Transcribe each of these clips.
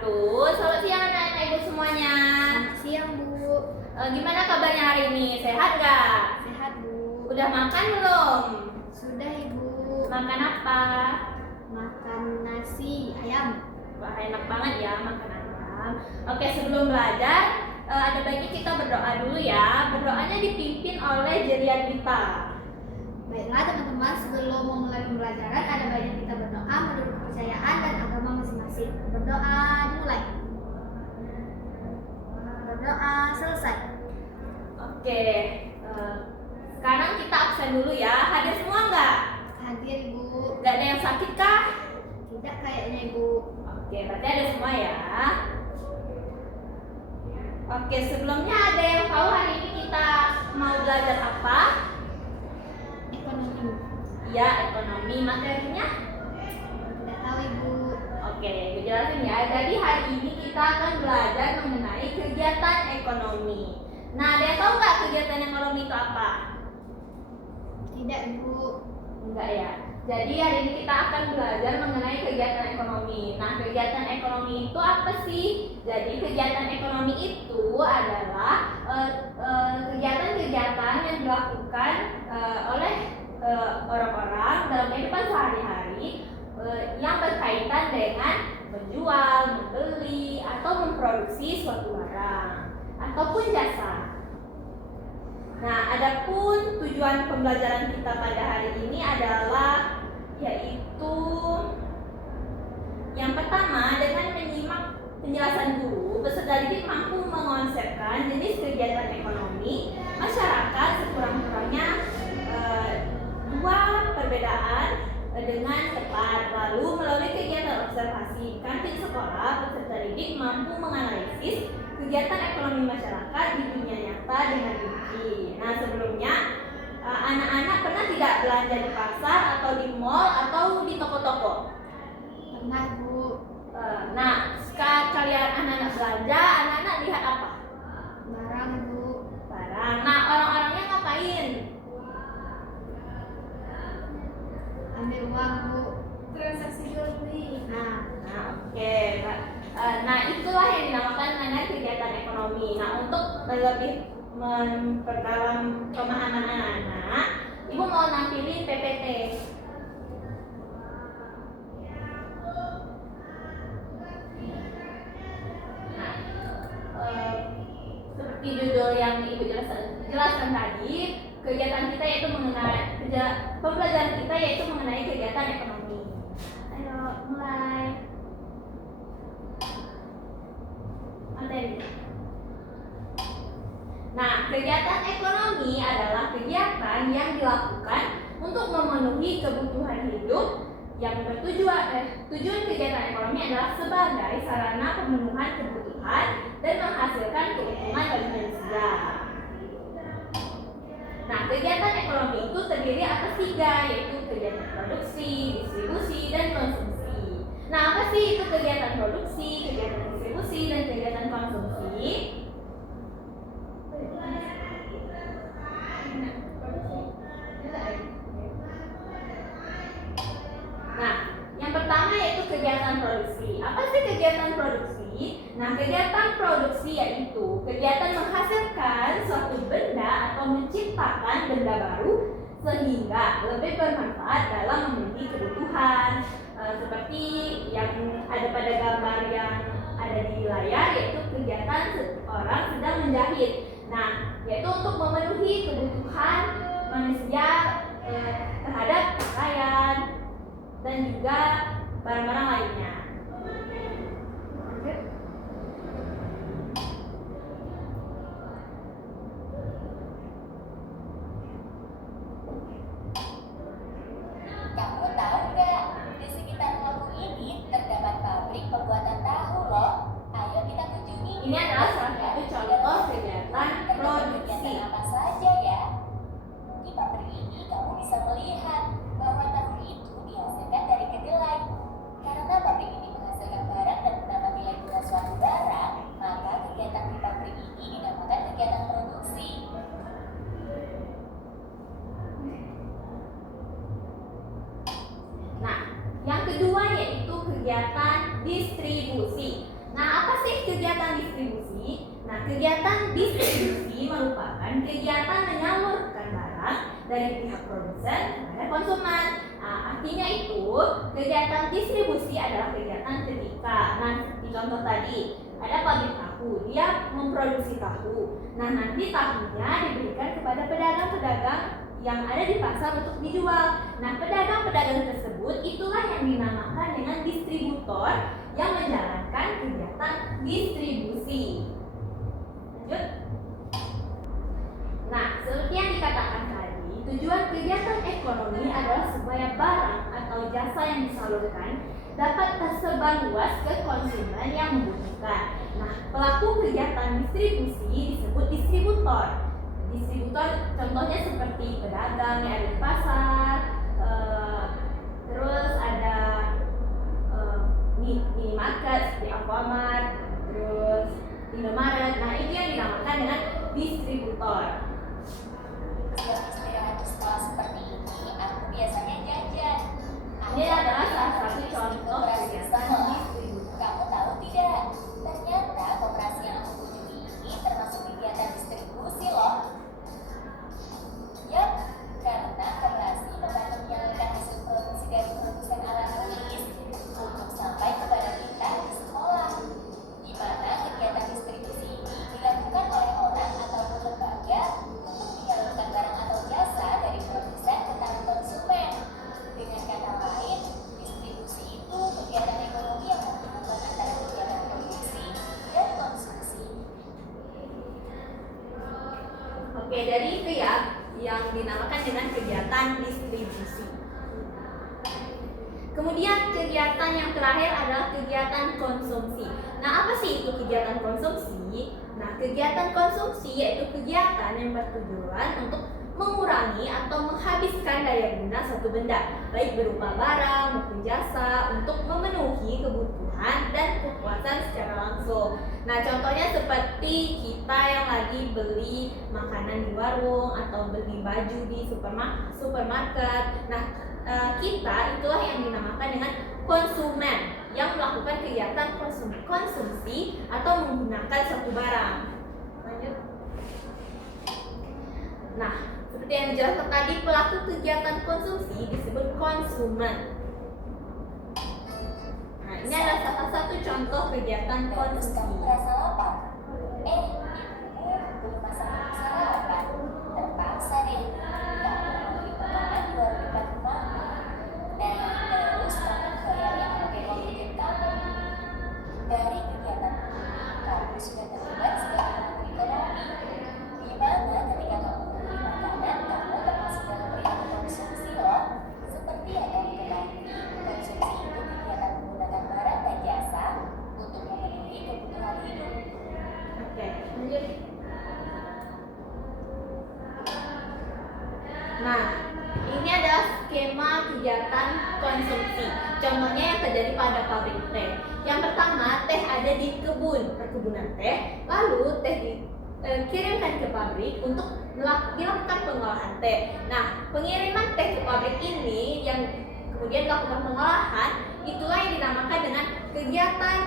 wabarakatuh. Selamat siang anak-anak ibu semuanya. Selamat siang, Bu. Gimana kabarnya hari ini? Sehat gak? Sehat, Bu. Udah makan belum? Sudah, Ibu. Makan apa? Makan nasi ayam. Wah, enak banget ya makan ayam. Oke, sebelum belajar, ada baiknya kita berdoa dulu ya. Berdoanya dipimpin oleh Jerian kita. Baiklah, teman-teman, sebelum memulai pembelajaran, ada baiknya kita berdoa menurut kepercayaan dan agama masing-masing. Berdoa dimulai. Berdoa selesai. Oke, sekarang kita absen dulu ya. Hadir semua nggak? Hadir, Ibu. Nggak ada yang sakit kah? Tidak kayaknya, Ibu. Oke, berarti ada semua ya. Oke, sebelumnya ada yang tahu hari ini kita mau belajar apa? Ekonomi. Ya, ekonomi. Materinya? Tidak tahu, Ibu. Oke, gue jelasin ya. Jadi hari ini kita akan belajar mengenai kegiatan ekonomi. Nah, ada yang tahu nggak kegiatan ekonomi itu apa? Tidak, Ibu. Enggak ya. Jadi hari ini kita akan belajar mengenai kegiatan ekonomi. Nah, kegiatan ekonomi itu apa sih? Jadi kegiatan ekonomi itu adalah kegiatan-kegiatan yang dilakukan oleh orang-orang dalam kehidupan sehari-hari yang berkaitan dengan menjual, membeli, atau memproduksi suatu barang ataupun jasa. Nah, adapun tujuan pembelajaran kita pada hari ini adalah yaitu yang pertama, dengan menyimak penjelasan guru, peserta didik mampu mengonsepkan jenis kegiatan ekonomi masyarakat sekurang-kurangnya dua perbedaan dengan tepat. Lalu melalui kegiatan observasi kantin sekolah, peserta didik mampu menganalisis kegiatan ekonomi masyarakat di dunia nyata dengan rinci. Nah, sebelumnya anak-anak pernah tidak belanja di pasar atau di mall atau di toko-toko? Pernah, Bu. Nah, saat kalian anak-anak belanja, anak-anak lihat apa? Barang, Bu. Barang. Nah, orang-orangnya ngapain? Ambil uang, Bu. Transaksi jual beli. Nah, oke. Nah, itulah yang dinamakan dengan kegiatan ekonomi. Nah, untuk lebih memperdalam pemahaman anak-anak, Ibu mau nampilin PPT. Nah, seperti judul yang Ibu jelaskan tadi, kegiatan kita yaitu mengenai pembelajaran kita yaitu mengenai kegiatan ekonomi. Ayo mulai. Materi. Nah, kegiatan ekonomi adalah kegiatan yang dilakukan untuk memenuhi kebutuhan hidup yang tujuan kegiatan ekonomi adalah sebagai sarana pemenuhan kebutuhan dan menghasilkan keuntungan bagi manusia. Nah, kegiatan ekonomi itu terdiri atas tiga, yaitu kegiatan produksi, distribusi, dan konsumsi. Nah, apa sih itu kegiatan produksi, kegiatan distribusi, dan kegiatan konsumsi? Nah, yang pertama yaitu kegiatan produksi. Apa sih kegiatan produksi? Nah, kegiatan produksi yaitu kegiatan menghasilkan suatu benda atau menciptakan benda baru sehingga lebih bermanfaat dalam memenuhi kebutuhan. Seperti yang ada pada gambar yang ada di layar, yaitu kegiatan orang sedang menjahit. Nah, yaitu untuk memenuhi kebutuhan manusia terhadap pakaian dan juga barang-barang lainnya. Kamu tahu nggak, di sekitar rumahku ini terdapat pabrik pembuatan tahu loh. Ayo kita kunjungi. Ini adalah salah satu contoh kegiatan produksi. Kegiatan apa saja ya? Di pabrik ini kamu bisa melihat bahwa tahu itu dihasilkan dari kedelai. Karena pabrik ini menghasilkan barang dan mendapat nilai jual suatu barang, maka kegiatan di pabrik ini dinamakan kegiatan produksi. Nah, yang kedua yaitu kegiatan distribusi. sih kegiatan distribusi? Nah, kegiatan distribusi merupakan kegiatan menyalurkan barang dari pihak produsen kepada konsumen. Nah, artinya itu kegiatan distribusi adalah kegiatan ketika, nah di contoh tadi ada pabrik tahu, dia memproduksi tahu. Nah, nanti tahunya diberikan kepada pedagang-pedagang yang ada di pasar untuk dijual. Nah, pedagang-pedagang tersebut itulah yang dinamakan dengan distributor yang menjalankan kegiatan distribusi. Lanjut. Nah, seperti yang dikatakan tadi, tujuan kegiatan ekonomi adalah supaya barang atau jasa yang disalurkan dapat tersebar luas ke konsumen yang membutuhkan. Nah, pelaku kegiatan distribusi disebut distributor. Distributor contohnya seperti pedagang yang ada di pasar, terus ada minimarket seperti Alfamart, terus Indomaret. Nah, itu yang dinamakan dengan distributor. Jam istirahat di sekolah seperti ini, aku biasanya jajan. Ini adalah salah satu contoh Koperasi kegiatan sekolah. distributor. Kamu tahu tidak? Ternyata koperasi yang aku kunjungi ini termasuk kegiatan distribusi loh. Yap, karena koperasi membantu menyalurkan hasil produksi dari produsen alat tulis untuk sampai kepada kita di sekolah. Di mana kegiatan distribusi ini dilakukan oleh orang ataupun lembaga untuk menyalurkan barang atau jasa dari produsen ke tangan konsumen. Dengan kata lain, distribusi itu kegiatan ekonomi yang menghubungkan antara kegiatan produksi dan konsumsi. Oke, dari itu ya yang dinamakan dengan kegiatan distribusi. Kemudian kegiatan yang terakhir adalah kegiatan konsumsi. Nah, apa sih itu kegiatan konsumsi? Nah, kegiatan konsumsi yaitu kegiatan yang bertujuan untuk mengurangi atau menghabiskan daya guna suatu benda, baik berupa barang maupun jasa, untuk memenuhi kebutuhan dan kepuasan secara langsung. Nah, contohnya seperti kita yang lagi beli makanan di warung atau beli baju di supermarket. Nah, kita itulah yang dinamakan dengan konsumen yang melakukan kegiatan konsumsi atau menggunakan suatu barang. Lanjut. Nah, seperti yang dijelaskan tadi, pelaku kegiatan konsumsi disebut konsumen. Nah, ini adalah salah satu contoh kegiatan Terus kamu konsumsi. merasa lapar? Ibumu belum masak untuk sarapan. Terpaksa deh, kamu membeli makanan di warung dekat rumahmu. Nah, terus kamu bayar yang pakai uang jajan kamu. Dari kegiatan ini, kamu sudah terlibat sebagai pelaku ekonomi. Di mana ketika kamu membeli makanan, kamu termasuk dalam perilaku konsumsi loh. Seperti yang kamu ketahui, konsumsi itu kegiatan menggunakan barang dan jasa untuk memenuhi kebutuhan hidup. Oke, lanjut. Nah, ini adalah skema kegiatan konsumsi. Contohnya yang terjadi pada pabrik teh. Yang pertama, teh ada di perkebunan teh, lalu teh dikirimkan ke pabrik untuk dilakukan pengolahan teh. Nah, pengiriman teh ke pabrik ini yang kemudian dilakukan pengolahan, itulah yang dinamakan dengan kegiatan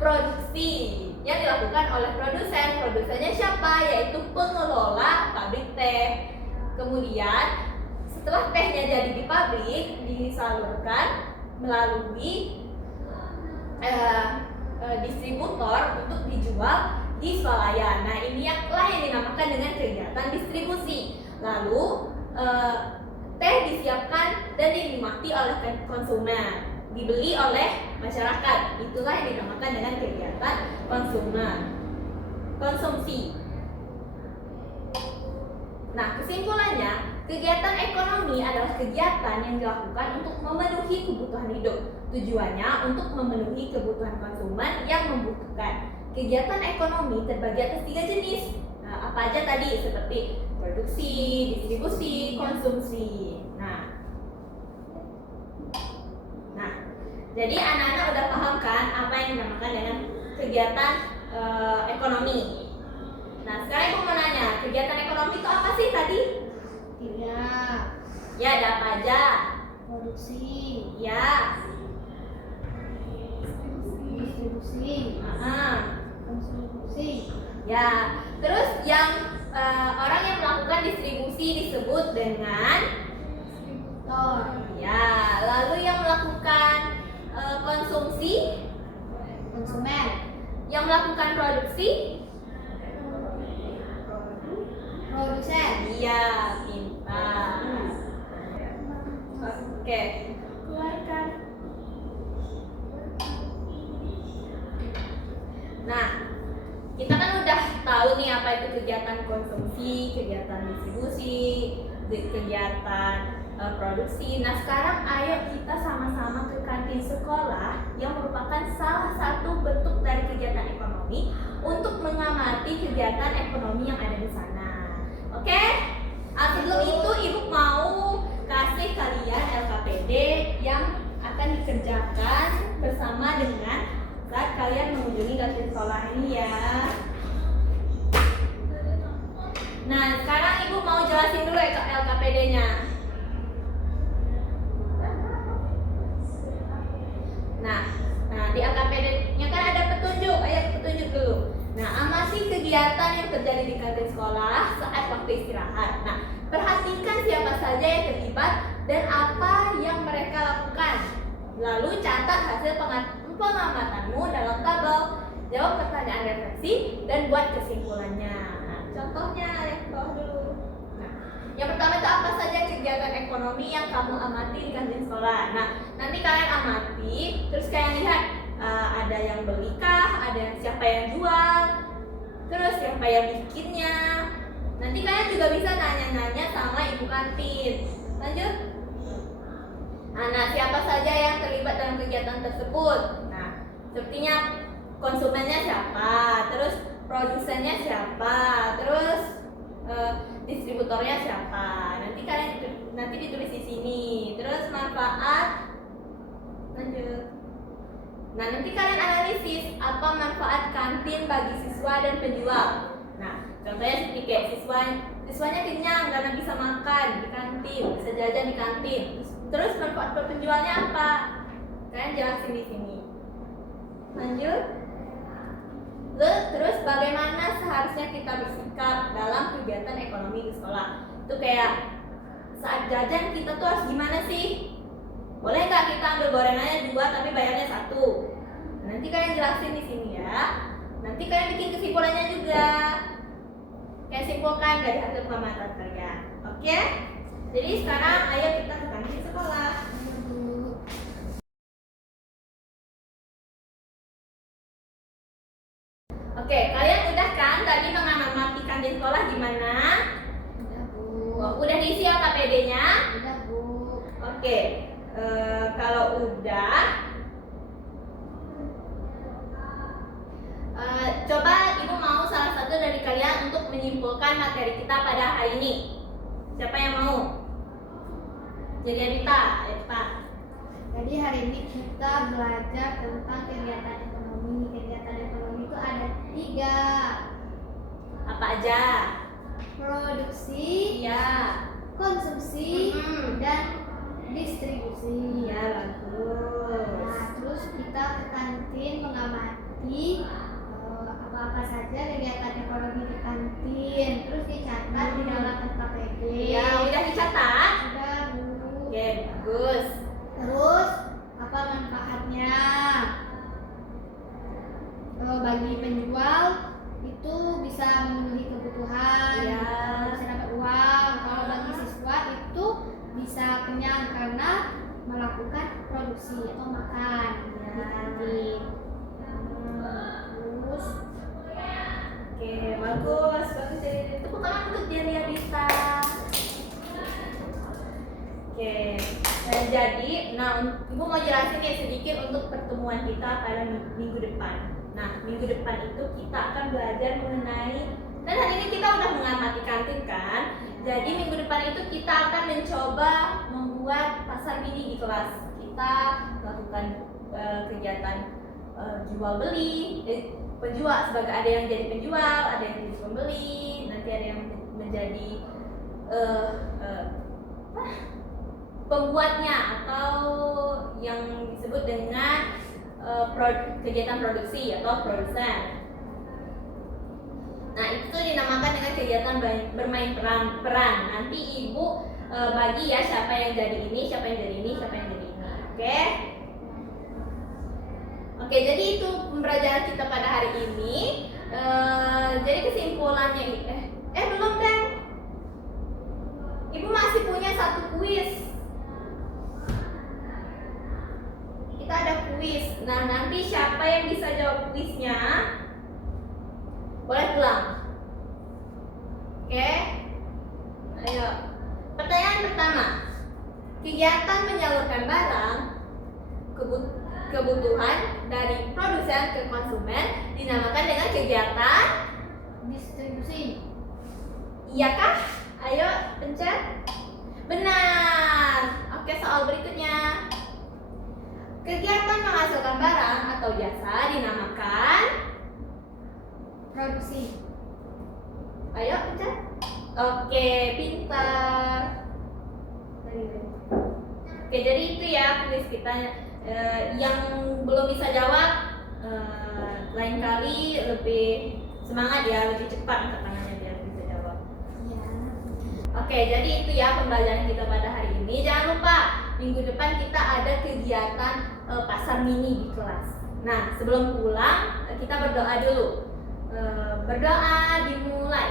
produksi yang dilakukan oleh produsen. Produsennya siapa? Yaitu pengelola pabrik teh. Kemudian setelah tehnya jadi di pabrik, disalurkan melalui distributor untuk dijual di swalayan. Nah, ini yang dinamakan dengan kegiatan distribusi. Lalu teh disiapkan dan dinikmati oleh konsumen, dibeli oleh masyarakat. Itulah yang dinamakan dengan kegiatan konsumsi. Nah, kesimpulannya, kegiatan ekonomi adalah kegiatan yang dilakukan untuk memenuhi kebutuhan hidup. Tujuannya untuk memenuhi kebutuhan konsumen yang membutuhkan. Kegiatan ekonomi terbagi atas 3 jenis. Nah, apa aja tadi? Seperti produksi, distribusi, konsumsi. Nah, jadi anak-anak udah paham kan apa yang dinamakan dengan kegiatan ekonomi. Nah, sekarang ibu mau nanya, kegiatan ekonomi itu apa sih tadi? Tidak. Ya, ada apa aja? Produksi. Ya, distribusi. Konsumsi. Ya, terus yang orang yang melakukan distribusi disebut dengan Distributor. ya, lalu yang melakukan konsumsi, Konsumen. yang melakukan produksi, Produsen. iya, pintar. Oke, keluarkan. Nah, kita kan udah tahu nih apa itu kegiatan konsumsi, kegiatan distribusi, kegiatan produksi. Nah, sekarang ayo kita sama-sama ke kantin sekolah yang merupakan salah satu bentuk dari kegiatan ekonomi untuk mengamati kegiatan ekonomi yang ada di sana. Oke? Sebelum itu Ibu mau kasih kalian LKPD yang akan dikerjakan bersama dengan saat kalian mengunjungi kantin sekolah ini ya. Nah, sekarang Ibu mau jelasin dulu ya LKPD-nya. Nah, di LKPD-nya kan ada petunjuk. Ayo petunjuk dulu. Nah, amati kegiatan yang terjadi di kantin sekolah saat waktu istirahat. Nah, perhatikan siapa saja yang terlibat dan apa yang mereka lakukan. Lalu catat hasil pengamatanmu dalam tabel. Jawab pertanyaan refleksi dan buat kesimpulannya. Nah, contohnya yang bawah dulu. Nah, yang pertama itu apa saja kegiatan ekonomi yang kamu amati di kantin sekolah. Nah, nanti kalian amati, terus kalian lihat ada yang belikah, ada yang siapa yang jual, terus siapa yang bikinnya. Nanti kalian juga bisa nanya-nanya sama ibu kantin. Lanjut. Nah, siapa saja yang terlibat dalam kegiatan tersebut? Nah, sepertinya konsumennya siapa, terus produsennya siapa, terus distributornya siapa. Nanti ditulis di sini. Terus manfaat. Lanjut. Nah, nanti kalian analisis apa manfaat kantin bagi siswa dan penjual. Nah, contohnya seperti kayak siswanya kenyang karena bisa makan di kantin, bisa jajan di kantin. Terus manfaat penjualnya apa? Kalian jelasin di sini. Lanjut. Terus bagaimana seharusnya kita bersikap dalam kegiatan ekonomi di sekolah? Itu kayak saat jajan kita tuh harus gimana sih? Boleh nggak kita ambil gorengannya 2 tapi bayarnya 1? Nanti kalian jelasin di sini ya. Nanti kalian bikin kesimpulannya juga. Kalian simpulkan dari hasil pengamatan kalian. Oke? Jadi sekarang ayo kita ke kantin sekolah. Oke, kalian udah kan tadi mengamati kantin sekolah gimana? Udah, Bu. Udah diisi LKPD-nya? Udah, Bu. Oke. Kalau udah, coba Ibu mau salah satu dari kalian untuk menyimpulkan materi kita pada hari ini. Siapa yang mau? Jadi Adita, ayo cepat. Jadi hari ini kita belajar tentang kegiatan ekonomi. Kegiatan ekonomi itu ada 3. Apa aja? Produksi, Iya. konsumsi, Mm-mm. dan distribusi. Iya, bagus. Nah, terus kita ke kantin mengamati apa-apa saja kegiatan ekonomi di kantin. Terus dicatat di dalam LKPD. Iya, udah dicatat? Sudah, Bu. Oke, bagus. Terus apa manfaatnya? Bagi penjual itu bisa memenuhi kebutuhan, Iya. bisa dapat uang. Kalau bagi siswa itu bisa kenyang karena melakukan produksi atau makan di kantin. Terus Oke, bagus. Jadi tepuk tangan untuk Delia Adita. Oke, jadi, Ibu mau jelasin ya sedikit untuk pertemuan kita pada minggu depan. Nah, minggu depan itu kita akan belajar mengenai, dan hari ini kita udah mengamati kantin kan. Jadi minggu depan itu kita akan mencoba membuat pasar mini di kelas. Kita melakukan kegiatan jual beli, penjual sebagai ada yang jadi penjual, ada yang jadi pembeli, nanti ada yang menjadi pembuatnya atau yang disebut dengan kegiatan produksi atau produsen. Nah, itu dinamakan dengan kegiatan bermain peran. Nanti ibu bagi ya siapa yang jadi ini, siapa yang jadi ini, siapa yang jadi ini. Oke? Oke, jadi itu pembelajaran kita pada hari ini. Jadi kesimpulannya belum deh. Ibu masih punya satu kuis. Kita ada kuis. Nah, nanti siapa yang bisa jawab kuisnya boleh pulang. Oke? Ayo. Pertanyaan pertama. Kegiatan menyalurkan barang kebutuhan dari produsen ke konsumen dinamakan dengan kegiatan Distribusi. iyakah? Ayo pencet. Benar. Oke, soal berikutnya. Kegiatan menghasilkan barang atau jasa dinamakan Produksi. ayo pencet. Oke, pintar. Oke, jadi itu ya kuis kita. Yang belum bisa jawab, lain kali lebih semangat ya, lebih cepat angkat tangannya biar bisa jawab. Ya. Oke, jadi itu ya pembelajaran kita pada hari ini. Jangan lupa minggu depan kita ada kegiatan pasar mini di kelas. Nah, sebelum pulang kita berdoa dulu. Berdoa dimulai.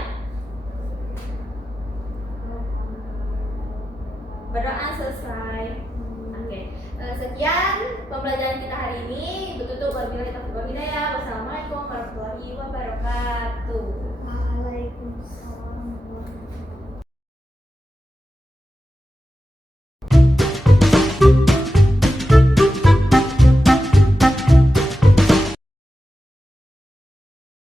Berdoa selesai. Oke, sekian pembelajaran kita hari ini. Betul-betul wabillahi taufiq wal hidayah. Wassalamualaikum warahmatullahi wabarakatuh.